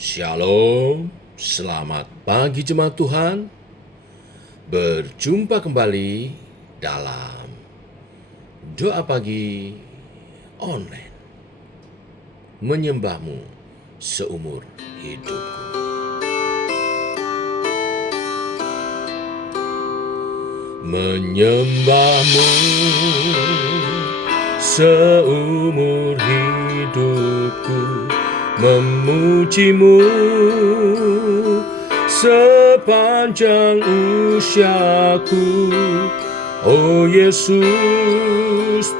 Shalom, selamat pagi jemaat Tuhan. Berjumpa kembali dalam doa pagi online. Menyembahmu seumur hidupku. Menyembahmu seumur hidupku, memujimu sepanjang usiaku. Oh Yesus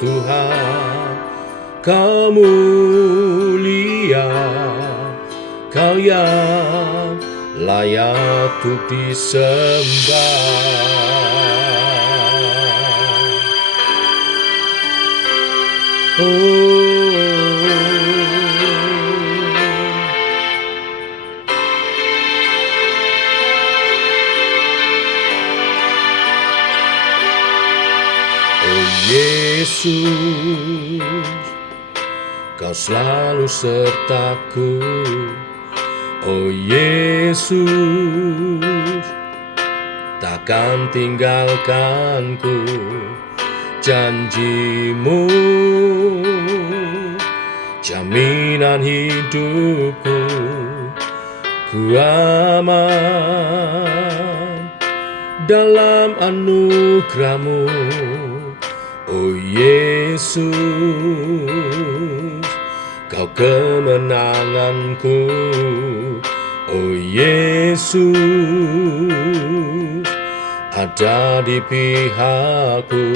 Tuhan, Kau mulia, Kau yang layak untuk disembah. Yesus, Kau selalu sertaku. Oh Yesus, takkan tinggalkanku. Janjimu jaminan hidupku, ku aman dalam anugerah-Mu. Oh Yesus, Kau kemenanganku. Oh Yesus, ada di pihakku.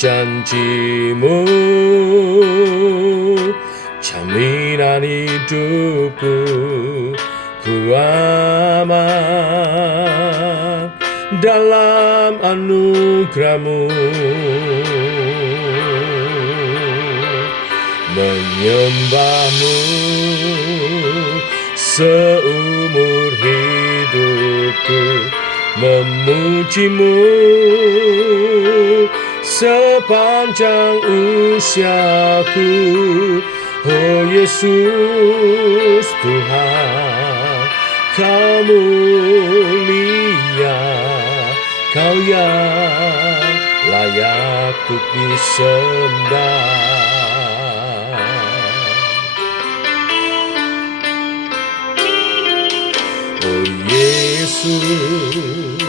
Janjimu jaminan hidupku, ku aman dalam anugerah-Mu. Menyembah-Mu seumur hidupku, memuji-Mu sepanjang usiaku. Oh Yesus Tuhan, Kau mulia, Kau yang layak untuk disembah. Oh Yesus,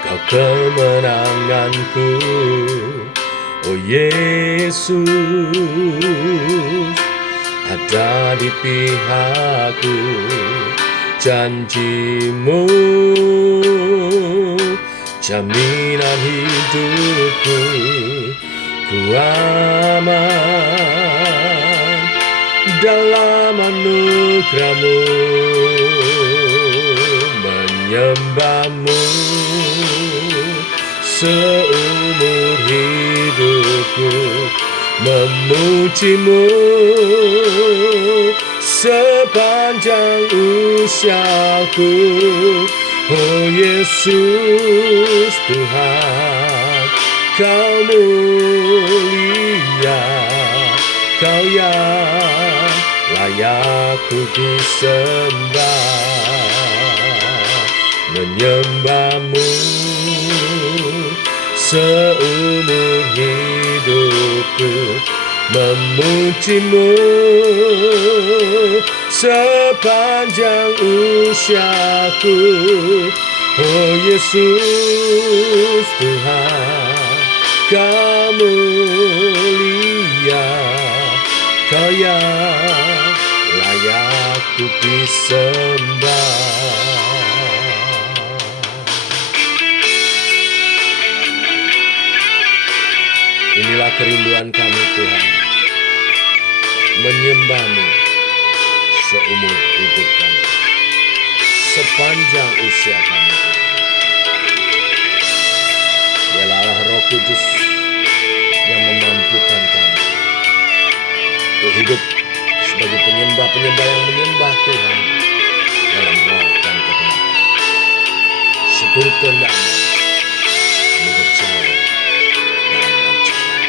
Kau kemenanganku. Oh Yesus, ada di pihakku. Janji-Mu jaminan hidupku, ku aman dalam anugerah-Mu. Menyembah-Mu seumur hidupku, memuji-Mu sepanjang usiaku. Oh Yesus Tuhan, Kau mulia, Kau yang layak untuk disembah. Menyembah-Mu seumur hidupku, memuji-Mu sepanjang usiaku. Oh Yesus Tuhan, Kau mulia, Kau yang layak untuk disembah. Inilah kerinduan kami Tuhan, menyembah-Mu seumur hidup kami, sepanjang usia kami. Dialah Allah Roh Kudus yang memampukan kami untuk hidup sebagai penyembah-penyembah yang menyembah Tuhan dalam roh dan kebenaran. Seturut kehendak-Mu, kami percaya dalam rancangan.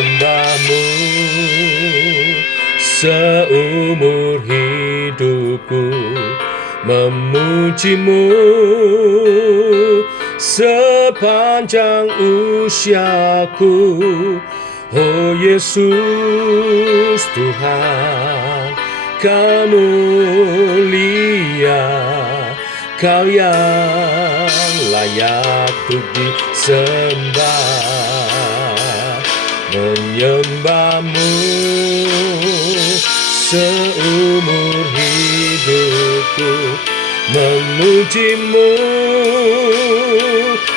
menyembahmu seumur hidupku, memujimu sepanjang usiaku. Oh Yesus Tuhan, Kau mulia, Kau yang layak untuk disembah. Menyembahmu seumur hidupku, memujimu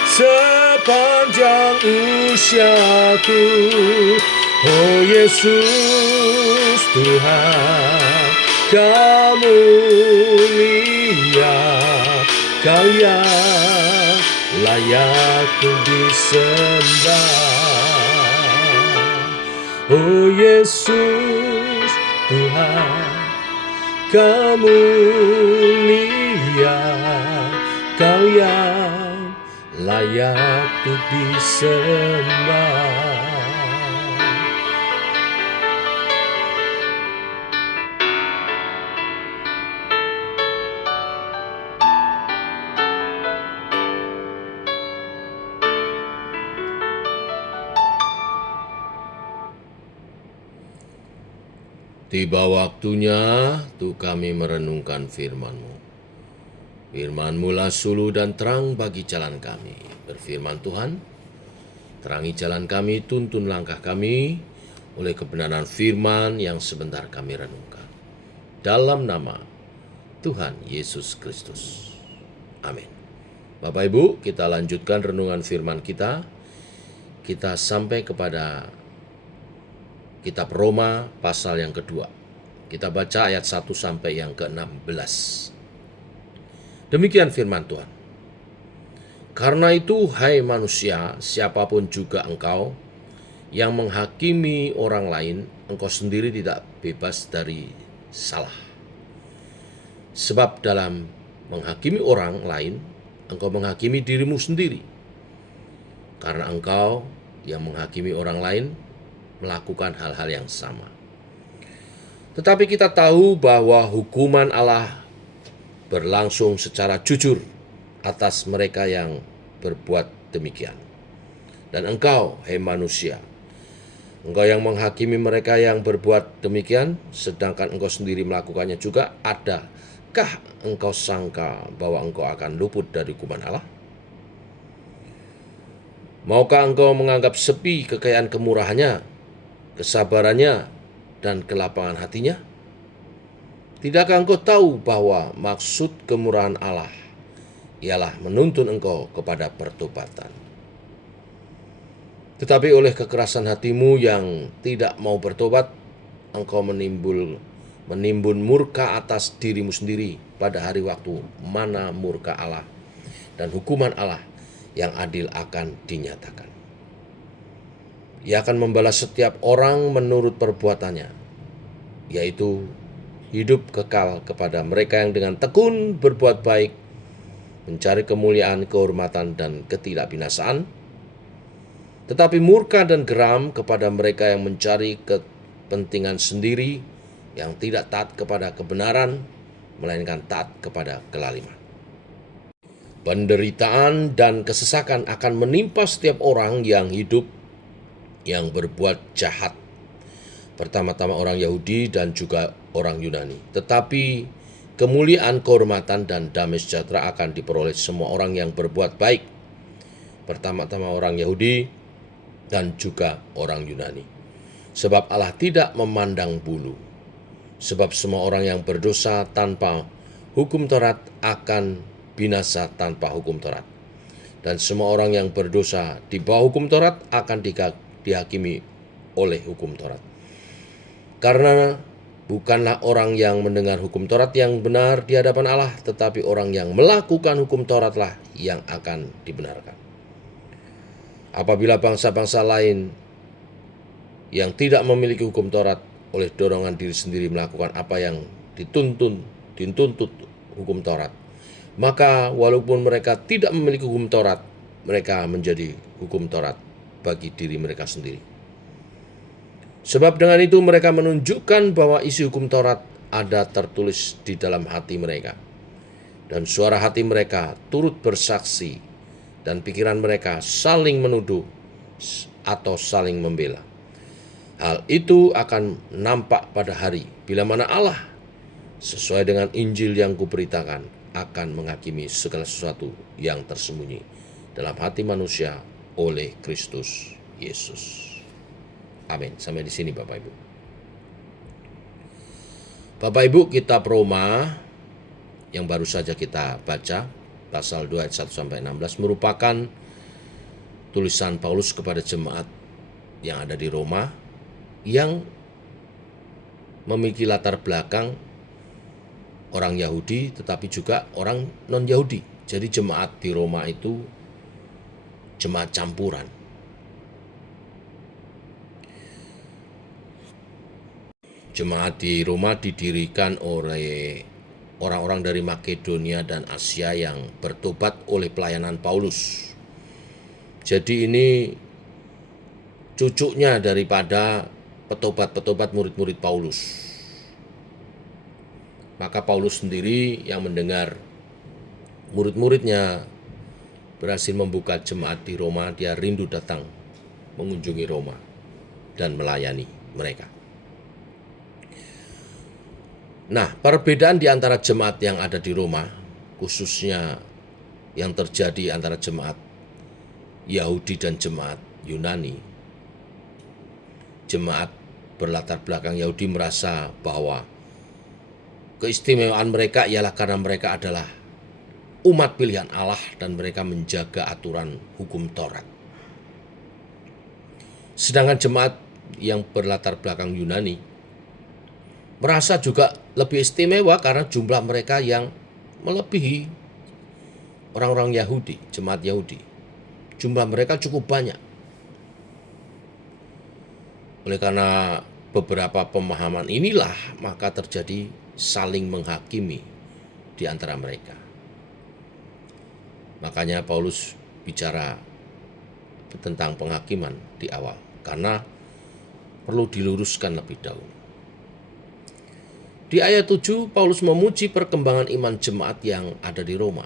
sepanjang usiaku. Oh Yesus Tuhan, Kau mulia, Kau yang layak untuk disembah. Oh Yesus Tuhan, Kau mulia, Kau yang layak untuk disembah. Tiba waktunya untuk kami merenungkan firman-Mu. Firman-Mu lah suluh dan terang bagi jalan kami. Berfirman Tuhan, terangi jalan kami, tuntun langkah kami oleh kebenaran firman yang sebentar kami renungkan. Dalam nama Tuhan Yesus Kristus. Amin. Bapak Ibu, kita lanjutkan renungan firman kita. Kita sampai kepada Kitab Roma pasal yang kedua. Kita baca ayat 1 sampai yang ke-16. Demikian firman Tuhan. Karena itu, hai manusia, siapapun juga engkau yang menghakimi orang lain, engkau sendiri tidak bebas dari salah. Sebab dalam menghakimi orang lain, engkau menghakimi dirimu sendiri. Karena engkau yang menghakimi orang lain melakukan hal-hal yang sama. Tetapi kita tahu bahwa hukuman Allah berlangsung secara jujur atas mereka yang berbuat demikian. Dan engkau, hai manusia, engkau yang menghakimi mereka yang berbuat demikian, sedangkan engkau sendiri melakukannya juga, adakah engkau sangka bahwa engkau akan luput dari hukuman Allah? Maukah engkau menganggap sepi kekayaan kemurahannya, kesabarannya, dan kelapangan hatinya? Tidakkah engkau tahu bahwa maksud kemurahan Allah ialah menuntun engkau kepada pertobatan? Tetapi oleh kekerasan hatimu yang tidak mau bertobat, engkau menimbun murka atas dirimu sendiri pada hari waktu mana murka Allah dan hukuman Allah yang adil akan dinyatakan. Ia akan membalas setiap orang menurut perbuatannya, yaitu hidup kekal kepada mereka yang dengan tekun berbuat baik, mencari kemuliaan, kehormatan, dan ketidakbinasaan, tetapi murka dan geram kepada mereka yang mencari kepentingan sendiri, yang tidak taat kepada kebenaran, melainkan taat kepada kelaliman. Penderitaan dan kesesakan akan menimpa setiap orang yang hidup yang berbuat jahat, pertama-tama orang Yahudi dan juga orang Yunani. Tetapi kemuliaan, kehormatan, dan damai sejahtera akan diperoleh semua orang yang berbuat baik, pertama-tama orang Yahudi dan juga orang Yunani. Sebab Allah tidak memandang bulu. Sebab semua orang yang berdosa tanpa hukum Taurat akan binasa tanpa hukum Taurat. Dan semua orang yang berdosa di bawah hukum Taurat akan dihakimi oleh hukum Taurat. Karena bukanlah orang yang mendengar hukum Taurat yang benar di hadapan Allah, tetapi orang yang melakukan hukum Tauratlah yang akan dibenarkan. Apabila bangsa-bangsa lain yang tidak memiliki hukum Taurat oleh dorongan diri sendiri melakukan apa yang dituntut hukum Taurat, maka walaupun mereka tidak memiliki hukum Taurat, mereka menjadi hukum Taurat bagi diri mereka sendiri. Sebab dengan itu mereka menunjukkan bahwa isi hukum Taurat ada tertulis di dalam hati mereka. Dan suara hati mereka turut bersaksi dan pikiran mereka saling menuduh atau saling membela. Hal itu akan nampak pada hari bila mana Allah sesuai dengan Injil yang kuberitakan akan menghakimi segala sesuatu yang tersembunyi dalam hati manusia oleh Kristus Yesus. Amin. Sampai di sini Bapak Ibu. Bapak Ibu, kitab Roma yang baru saja kita baca, pasal 2 ayat 1 sampai 16 merupakan tulisan Paulus kepada jemaat yang ada di Roma yang memiliki latar belakang orang Yahudi tetapi juga orang non-Yahudi. Jadi jemaat di Roma itu jemaat campuran. Jemaat di Roma didirikan oleh orang-orang dari Makedonia dan Asia yang bertobat oleh pelayanan Paulus. Jadi ini cucunya daripada petobat-petobat murid-murid Paulus. Maka Paulus sendiri yang mendengar murid-muridnya berhasil membuka jemaat di Roma, dia rindu datang mengunjungi Roma dan melayani mereka. Nah, perbedaan di antara jemaat yang ada di Roma, khususnya yang terjadi antara jemaat Yahudi dan jemaat Yunani. Jemaat berlatar belakang Yahudi merasa bahwa keistimewaan mereka ialah karena mereka adalah umat pilihan Allah dan mereka menjaga aturan hukum Taurat. Sedangkan jemaat yang berlatar belakang Yunani merasa juga lebih istimewa karena jumlah mereka yang melebihi orang-orang Yahudi, jemaat Yahudi. Jumlah mereka cukup banyak. Oleh karena beberapa pemahaman inilah, maka terjadi saling menghakimi di antara mereka. Makanya Paulus bicara tentang penghakiman di awal, karena perlu diluruskan lebih dahulu. Di ayat 7, Paulus memuji perkembangan iman jemaat yang ada di Roma.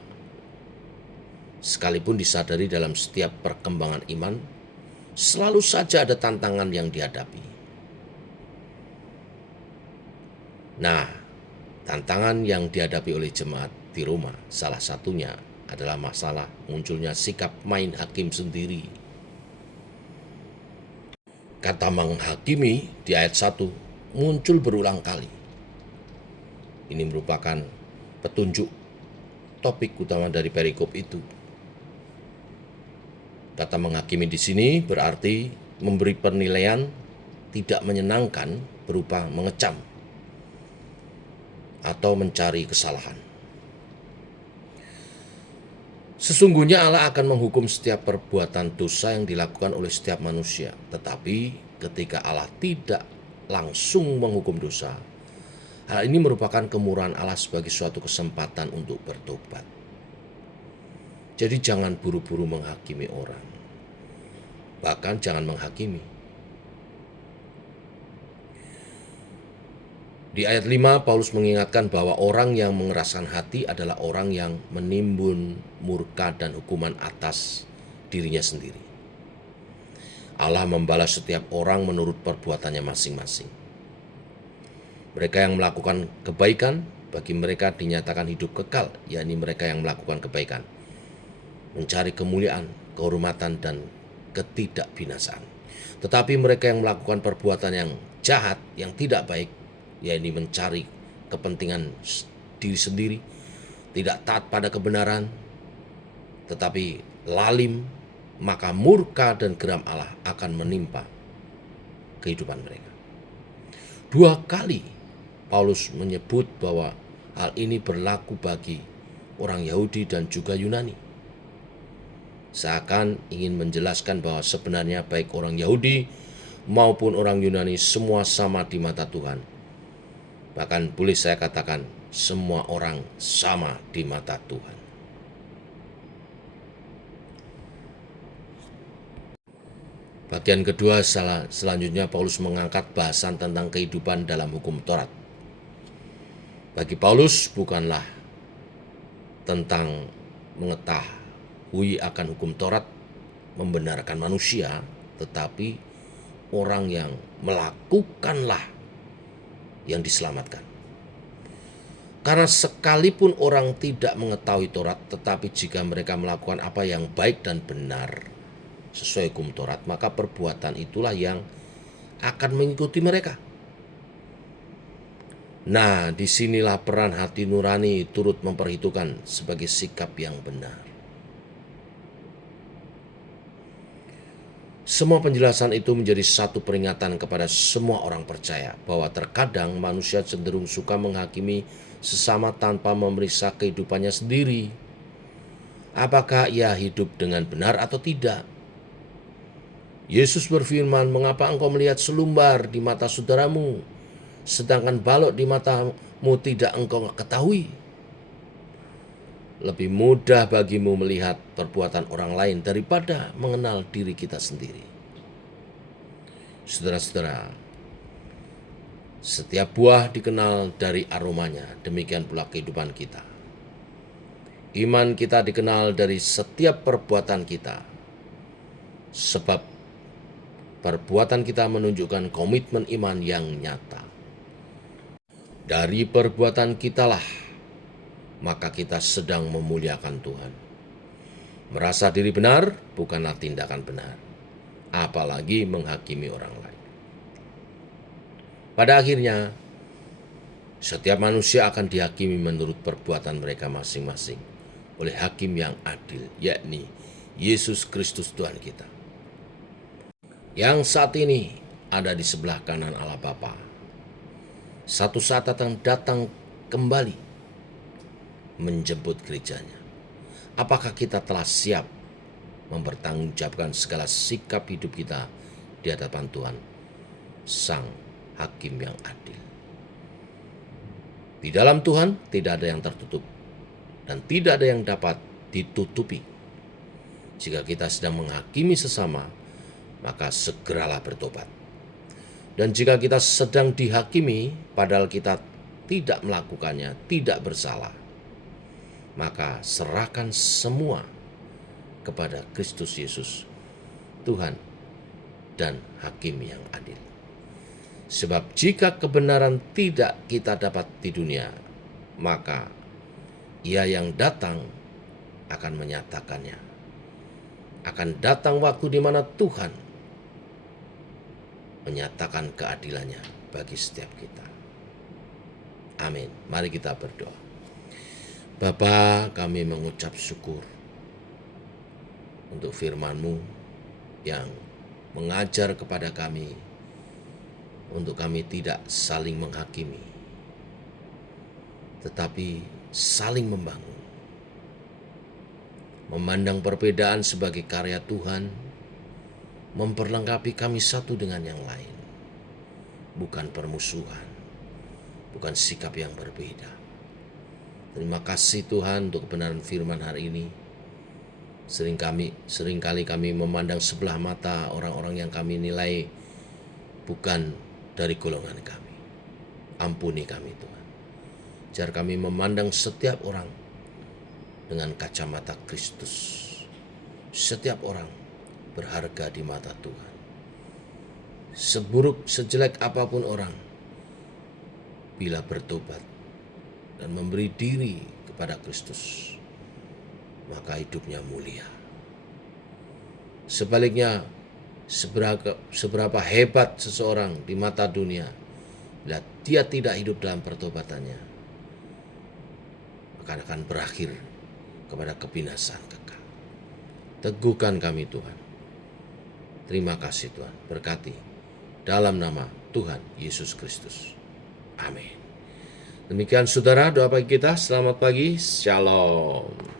Sekalipun disadari dalam setiap perkembangan iman, selalu saja ada tantangan yang dihadapi. Nah, tantangan yang dihadapi oleh jemaat di Roma, salah satunya adalah masalah munculnya sikap main hakim sendiri. Kata menghakimi di ayat 1 muncul berulang kali. Ini merupakan petunjuk topik utama dari perikop itu. Kata menghakimi di sini berarti memberi penilaian tidak menyenangkan berupa mengecam atau mencari kesalahan. Sesungguhnya Allah akan menghukum setiap perbuatan dosa yang dilakukan oleh setiap manusia. Tetapi ketika Allah tidak langsung menghukum dosa, hal ini merupakan kemurahan Allah sebagai suatu kesempatan untuk bertobat. Jadi jangan buru-buru menghakimi orang. Bahkan jangan menghakimi. Di ayat 5, Paulus mengingatkan bahwa orang yang mengeraskan hati adalah orang yang menimbun murka dan hukuman atas dirinya sendiri. Allah membalas setiap orang menurut perbuatannya masing-masing. Mereka yang melakukan kebaikan, bagi mereka dinyatakan hidup kekal, yakni mereka yang melakukan kebaikan, mencari kemuliaan, kehormatan, dan ketidakbinasaan. Tetapi mereka yang melakukan perbuatan yang jahat, yang tidak baik, yakni mencari kepentingan diri sendiri, tidak taat pada kebenaran, tetapi lalim, maka murka dan geram Allah akan menimpa kehidupan mereka. 2 kali Paulus menyebut bahwa hal ini berlaku bagi orang Yahudi dan juga Yunani. Seakan ingin menjelaskan bahwa sebenarnya baik orang Yahudi maupun orang Yunani semua sama di mata Tuhan. Bahkan boleh saya katakan semua orang sama di mata Tuhan. Bagian kedua selanjutnya Paulus mengangkat bahasan tentang kehidupan dalam hukum Taurat. Bagi Paulus bukanlah tentang mengetahui akan hukum Taurat membenarkan manusia, tetapi orang yang melakukanlah yang diselamatkan. Karena sekalipun orang tidak mengetahui Taurat, tetapi jika mereka melakukan apa yang baik dan benar sesuai hukum Taurat, maka perbuatan itulah yang akan mengikuti mereka. Nah, disinilah peran hati nurani turut memperhitungkan sebagai sikap yang benar. Semua penjelasan itu menjadi satu peringatan kepada semua orang percaya bahwa terkadang manusia cenderung suka menghakimi sesama tanpa memeriksa kehidupannya sendiri. Apakah ia hidup dengan benar atau tidak? Yesus berfirman, "Mengapa engkau melihat selumbar di mata saudaramu, sedangkan balok di matamu tidak engkau ketahui? Lebih mudah bagimu melihat perbuatan orang lain daripada mengenal diri kita sendiri." Saudara-saudara, setiap buah dikenal dari aromanya, demikian pula kehidupan kita. Iman kita dikenal dari setiap perbuatan kita, sebab perbuatan kita menunjukkan komitmen iman yang nyata. Dari perbuatan kitalah maka kita sedang memuliakan Tuhan. Merasa diri benar bukanlah tindakan benar, apalagi menghakimi orang lain. Pada akhirnya, setiap manusia akan dihakimi menurut perbuatan mereka masing-masing oleh hakim yang adil, yakni Yesus Kristus Tuhan kita, yang saat ini ada di sebelah kanan Allah Bapa. Satu saat akan datang kembali menjemput gerejanya. Apakah kita telah siap mempertanggungjawabkan segala sikap hidup kita di hadapan Tuhan, Sang Hakim yang adil? Di dalam Tuhan tidak ada yang tertutup dan tidak ada yang dapat ditutupi. Jika kita sedang menghakimi sesama, maka segeralah bertobat. Dan jika kita sedang dihakimi, padahal kita tidak melakukannya, tidak bersalah, maka serahkan semua kepada Kristus Yesus, Tuhan dan Hakim yang adil. Sebab jika kebenaran tidak kita dapat di dunia, maka Ia yang datang akan menyatakannya. Akan datang waktu di mana Tuhan menyatakan keadilannya bagi setiap kita. Amin. Mari kita berdoa. Bapa, kami mengucap syukur untuk firman-Mu yang mengajar kepada kami untuk kami tidak saling menghakimi, tetapi saling membangun. Memandang perbedaan sebagai karya Tuhan, memperlengkapi kami satu dengan yang lain, bukan permusuhan, bukan sikap yang berbeda. Terima kasih Tuhan untuk kebenaran firman hari ini. Seringkali kami memandang sebelah mata orang-orang yang kami nilai bukan dari golongan kami. Ampuni kami Tuhan. Ajar kami memandang setiap orang dengan kacamata Kristus. Setiap orang berharga di mata Tuhan. Seburuk, sejelek apapun orang, bila bertobat dan memberi diri kepada Kristus, maka hidupnya mulia. Sebaliknya, seberapa hebat seseorang di mata dunia, bila dia tidak hidup dalam pertobatannya, maka akan berakhir kepada kebinasaan kekal. Teguhkan kami Tuhan. Terima kasih Tuhan. Berkati dalam nama Tuhan Yesus Kristus. Amin. Demikian saudara, doa pagi kita. Selamat pagi. Shalom.